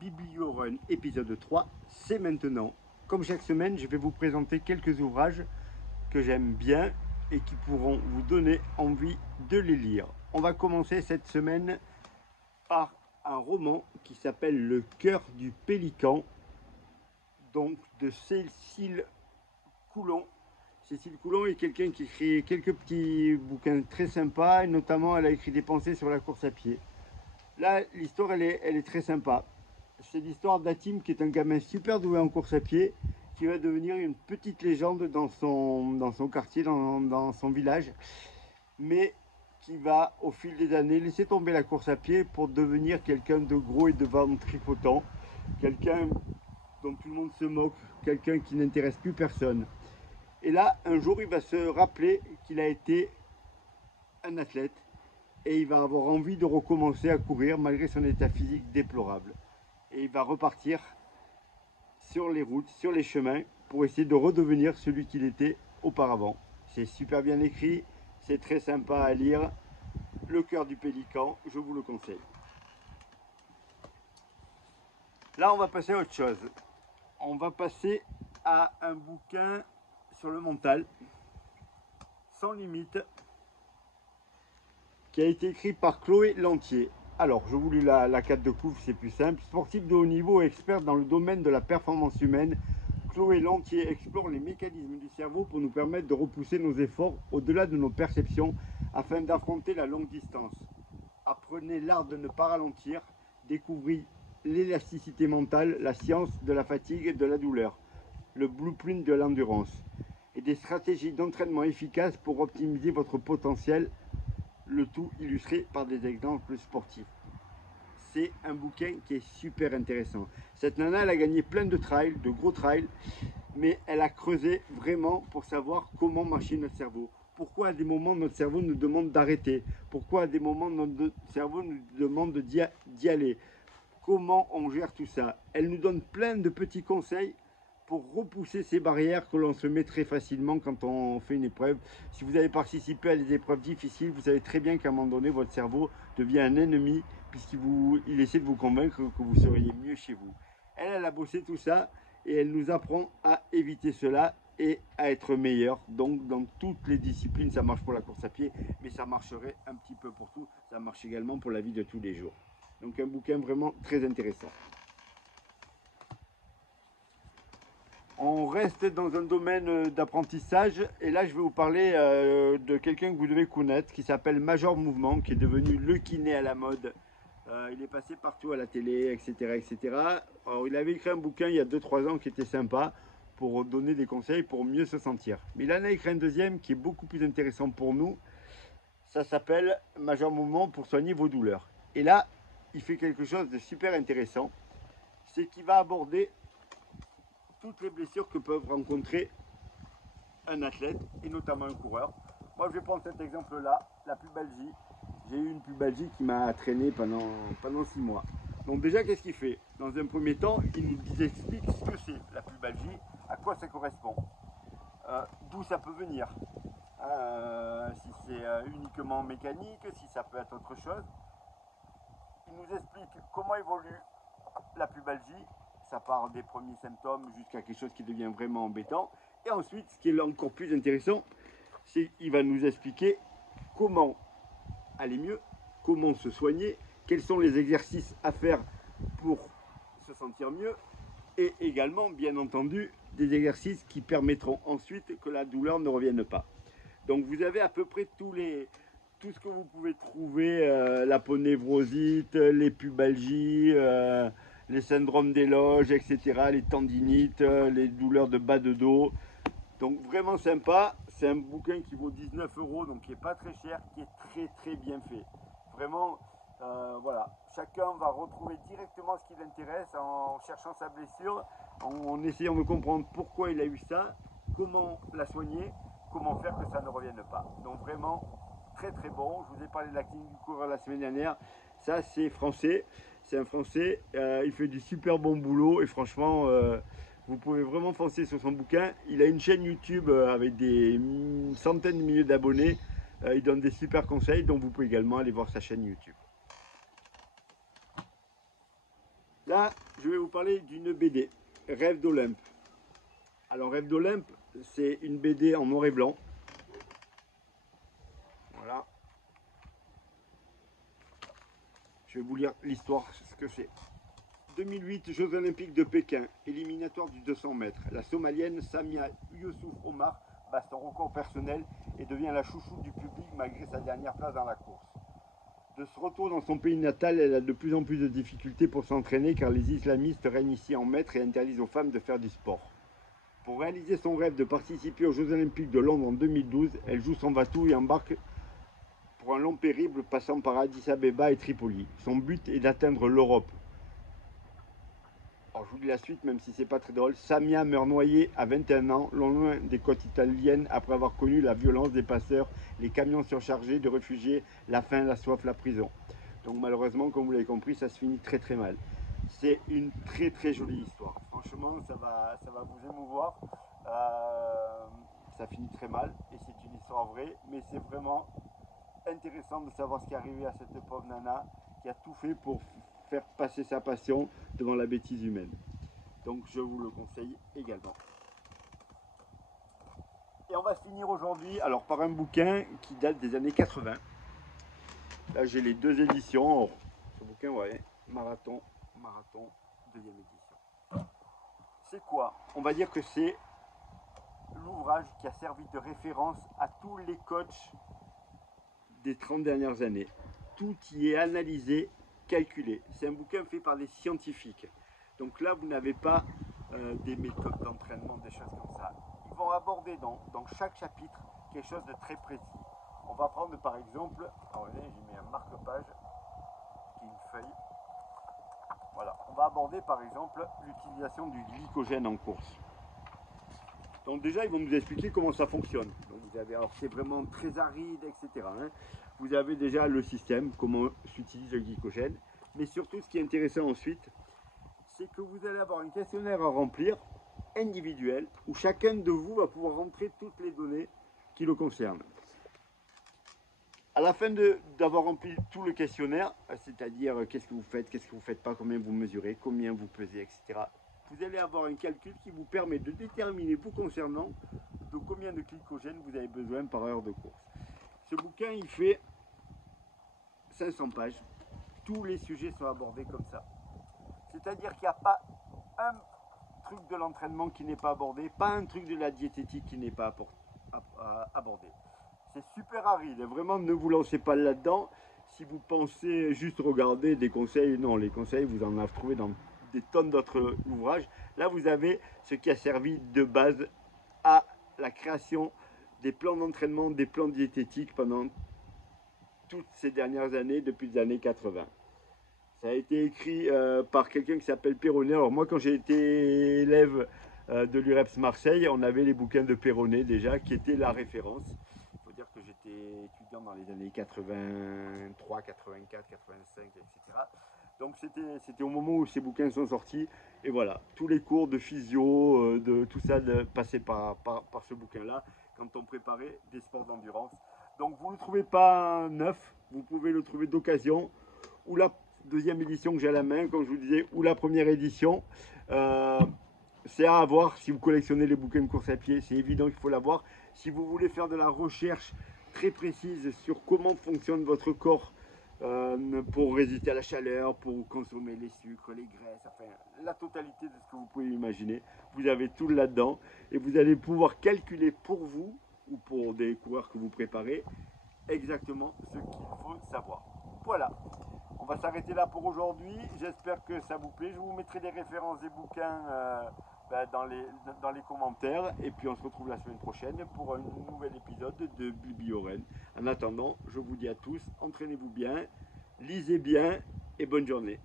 Bibliorun épisode 3, c'est maintenant. Comme chaque semaine, je vais vous présenter quelques ouvrages que j'aime bien et qui pourront vous donner envie de les lire. On va commencer cette semaine par un roman qui s'appelle Le cœur du pélican, donc de Cécile Coulon. Cécile Coulon est quelqu'un qui écrit quelques petits bouquins très sympas, et notamment elle a écrit des pensées sur la course à pied. Là, l'histoire, elle est très sympa. C'est l'histoire d'Atim, qui est un gamin super doué en course à pied, qui va devenir une petite légende dans son quartier, dans son village, mais qui va, au fil des années, laisser tomber la course à pied pour devenir quelqu'un de gros et de ventripotent, quelqu'un dont tout le monde se moque, quelqu'un qui n'intéresse plus personne. Et là, un jour, il va se rappeler qu'il a été un athlète et il va avoir envie de recommencer à courir malgré son état physique déplorable. Et il va repartir sur les routes, sur les chemins, pour essayer de redevenir celui qu'il était auparavant. C'est super bien écrit, c'est très sympa à lire. Le cœur du pélican, je vous le conseille. Là, on va passer à autre chose. On va passer à un bouquin sur le mental, sans limite, qui a été écrit par Chloé Lantier. Alors, je vous lis la carte de couve, c'est plus simple. Sportive de haut niveau et experte dans le domaine de la performance humaine, Chloé Lantier explore les mécanismes du cerveau pour nous permettre de repousser nos efforts au-delà de nos perceptions afin d'affronter la longue distance. Apprenez l'art de ne pas ralentir, découvrez l'élasticité mentale, la science de la fatigue et de la douleur, le blueprint de l'endurance et des stratégies d'entraînement efficaces pour optimiser votre potentiel, le tout illustré par des exemples sportifs. C'est un bouquin qui est super intéressant. Cette nana, elle a gagné plein de trails, de gros trails, mais elle a creusé vraiment pour savoir comment marcher notre cerveau. Pourquoi à des moments notre cerveau nous demande d'arrêter. Pourquoi à des moments notre cerveau nous demande d'y aller. Comment on gère tout ça. Elle nous donne plein de petits conseils pour repousser ces barrières que l'on se met très facilement quand on fait une épreuve. Si vous avez participé à des épreuves difficiles, vous savez très bien qu'à un moment donné, votre cerveau devient un ennemi puisqu'il essaie de vous convaincre que vous seriez mieux chez vous. Elle a bossé tout ça et elle nous apprend à éviter cela et à être meilleur. Donc dans toutes les disciplines, ça marche pour la course à pied, mais ça marcherait un petit peu pour tout. Ça marche également pour la vie de tous les jours. Donc un bouquin vraiment très intéressant. On reste dans un domaine d'apprentissage et là je vais vous parler de quelqu'un que vous devez connaître qui s'appelle Major Mouvement, qui est devenu le kiné à la mode. Il est passé partout à la télé, etc. etc. Alors, il avait écrit un bouquin il y a 2-3 ans qui était sympa pour donner des conseils pour mieux se sentir. Mais il en a écrit un deuxième qui est beaucoup plus intéressant pour nous. Ça s'appelle Major Mouvement pour soigner vos douleurs. Et là, il fait quelque chose de super intéressant. C'est qu'il va aborder toutes les blessures que peuvent rencontrer un athlète et notamment un coureur. Moi, je vais prendre cet exemple-là, la pubalgie. J'ai eu une pubalgie qui m'a traîné pendant 6 mois. Donc déjà, qu'est-ce qu'il fait? Dans un premier temps, il nous explique ce que c'est la pubalgie, à quoi ça correspond, d'où ça peut venir, si c'est uniquement mécanique, si ça peut être autre chose. Il nous explique comment évolue la pubalgie, ça part des premiers symptômes jusqu'à quelque chose qui devient vraiment embêtant. Et ensuite, ce qui est encore plus intéressant, c'est qu'il va nous expliquer comment aller mieux, comment se soigner, quels sont les exercices à faire pour se sentir mieux, et également, bien entendu, des exercices qui permettront ensuite que la douleur ne revienne pas. Donc vous avez à peu près tout ce que vous pouvez trouver, l'aponévrosite, les pubalgies, les syndromes d'éloge, etc., les tendinites, les douleurs de bas de dos. Donc vraiment sympa, c'est un bouquin qui vaut 19 euros, donc qui n'est pas très cher, qui est très très bien fait. Vraiment, voilà, chacun va retrouver directement ce qui l'intéresse en cherchant sa blessure, en essayant de comprendre pourquoi il a eu ça, comment la soigner, comment faire que ça ne revienne pas. Donc vraiment, très très bon. Je vous ai parlé de la clinique du coureur la semaine dernière. Ça, c'est français. C'est un français. Il fait du super bon boulot et franchement, vous pouvez vraiment foncer sur son bouquin. Il a une chaîne YouTube avec des centaines de milliers d'abonnés. Il donne des super conseils, donc vous pouvez également aller voir sa chaîne YouTube. Là, Là, je vais vous parler d'une BD, Rêve d'Olympe. Alors, Rêve d'Olympe, c'est une BD en noir et blanc. Voilà. Je vais vous lire l'histoire, ce que c'est. 2008, Jeux Olympiques de Pékin, éliminatoire du 200 mètres. La Somalienne Samia Youssouf Omar bat son record personnel et devient la chouchoute du public malgré sa dernière place dans la course. De ce retour dans son pays natal, elle a de plus en plus de difficultés pour s'entraîner car les islamistes règnent ici en maître et interdisent aux femmes de faire du sport. Pour réaliser son rêve de participer aux Jeux Olympiques de Londres en 2012, elle joue son bateau et embarque pour un long périple passant par Addis Abeba et Tripoli. Son but est d'atteindre l'Europe. Alors je vous lis la suite, même si c'est pas très drôle. Samia meurt noyée à 21 ans, loin des côtes italiennes, après avoir connu la violence des passeurs, les camions surchargés de réfugiés, la faim, la soif, la prison. Donc malheureusement, comme vous l'avez compris, ça se finit très très mal. C'est une très très jolie histoire. Franchement, ça va vous émouvoir. Ça finit très mal et c'est une histoire vraie, mais c'est vraiment intéressant de savoir ce qui est arrivé à cette pauvre nana qui a tout fait pour faire passer sa passion devant la bêtise humaine. Donc je vous le conseille également. Et on va finir aujourd'hui alors par un bouquin qui date des années 80. Là j'ai les deux éditions. Alors, ce bouquin, ouais, Marathon, deuxième édition. C'est quoi? On va dire que c'est l'ouvrage qui a servi de référence à tous les coachs des 30 dernières années. Tout y est analysé, calculé. C'est un bouquin fait par des scientifiques. Donc là, vous n'avez pas des méthodes d'entraînement, des choses comme ça. Ils vont aborder dans chaque chapitre quelque chose de très précis. On va prendre par exemple, alors là, j'ai mis un marque-page, qui est une feuille. Voilà, on va aborder par exemple l'utilisation du glycogène en course. Donc déjà, ils vont nous expliquer comment ça fonctionne. Donc vous avez, alors c'est vraiment très aride, etc. Hein. Vous avez déjà le système, comment s'utilise le glycogène. Mais surtout, ce qui est intéressant ensuite, c'est que vous allez avoir un questionnaire à remplir, individuel, où chacun de vous va pouvoir rentrer toutes les données qui le concernent. À la fin d'avoir rempli tout le questionnaire, c'est-à-dire qu'est-ce que vous faites pas, combien vous mesurez, combien vous pesez, etc., vous allez avoir un calcul qui vous permet de déterminer, vous concernant, de combien de glycogène vous avez besoin par heure de course. Ce bouquin, il fait 500 pages. Tous les sujets sont abordés comme ça. C'est-à-dire qu'il n'y a pas un truc de l'entraînement qui n'est pas abordé, pas un truc de la diététique qui n'est pas abordé. C'est super aride, vraiment ne vous lancez pas là-dedans. Si vous pensez juste regarder des conseils, non, les conseils, vous en avez trouvé dans des tonnes d'autres ouvrages. Là, vous avez ce qui a servi de base à la création des plans d'entraînement, des plans diététiques pendant toutes ces dernières années, depuis les années 80. Ça a été écrit par quelqu'un qui s'appelle Perronnet. Alors moi, quand j'ai été élève de l'UREPS Marseille, on avait les bouquins de Perronnet déjà, qui étaient la référence. Il faut dire que j'étais étudiant dans les années 83, 84, 85, etc. Donc c'était au moment où ces bouquins sont sortis. Et voilà, tous les cours de physio, de tout ça, passaient par ce bouquin-là, quand on préparait des sports d'endurance. Donc vous ne le trouvez pas neuf, vous pouvez le trouver d'occasion, ou la deuxième édition que j'ai à la main, comme je vous disais, ou la première édition. C'est à avoir si vous collectionnez les bouquins de course à pied, c'est évident qu'il faut l'avoir. Si vous voulez faire de la recherche très précise sur comment fonctionne votre corps pour résister à la chaleur, pour consommer les sucres, les graisses, enfin la totalité de ce que vous pouvez imaginer, vous avez tout là-dedans et vous allez pouvoir calculer pour vous ou pour des coureurs que vous préparez exactement ce qu'il faut savoir. Voilà. On va s'arrêter là pour aujourd'hui. J'espère que ça vous plaît. Je vous mettrai des références des bouquins dans les commentaires. Et puis on se retrouve la semaine prochaine pour un nouvel épisode de Bibi Oren. En attendant, je vous dis à tous, entraînez-vous bien, lisez bien et bonne journée.